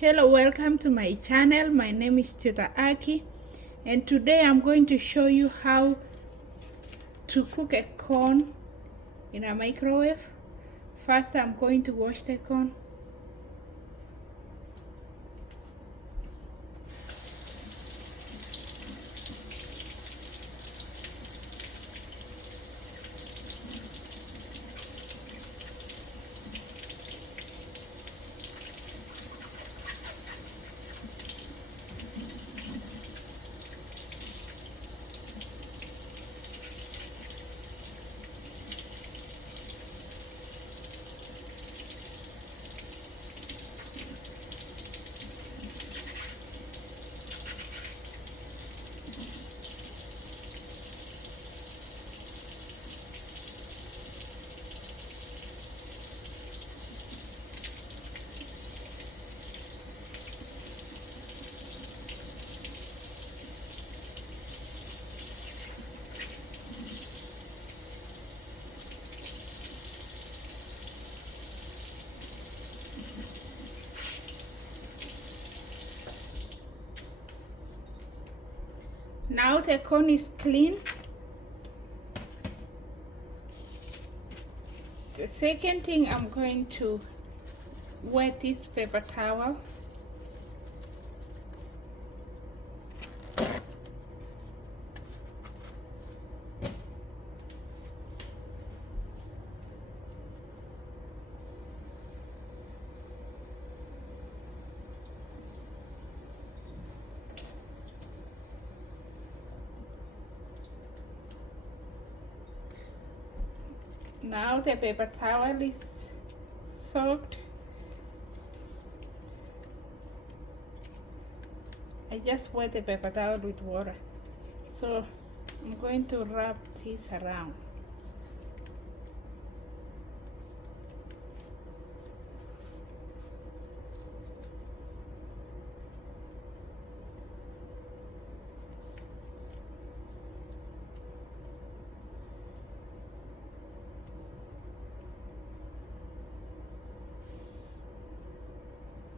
Hello, welcome to my channel. My name is Tutor Aki, and today I'm going to show you how to cook a corn in a microwave. First, I'm going to wash the corn. Now the corn is clean. The second thing, I'm going to wet this paper towel. Now the paper towel is soaked. I just wet the paper towel with water. So I'm going to wrap this around.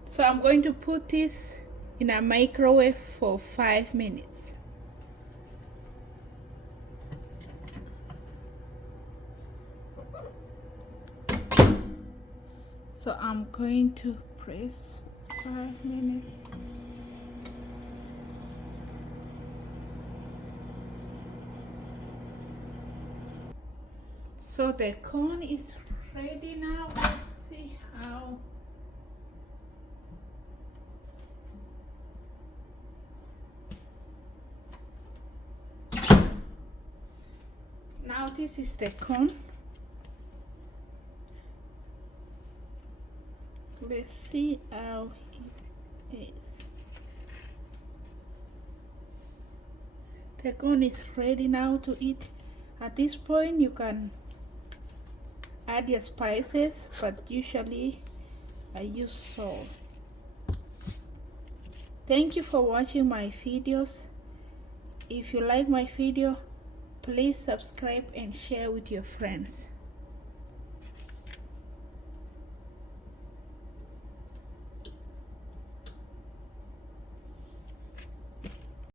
So I'm going to put this in a microwave for 5 minutes. So I'm going to press 5 minutes. So the corn is ready now. Let's see how. Now this is the corn. Let's see how it is. The corn is ready now to eat. At this point you can add your spices, but usually I use salt. Thank you for watching my videos. If you like my video, please subscribe and share with your friends.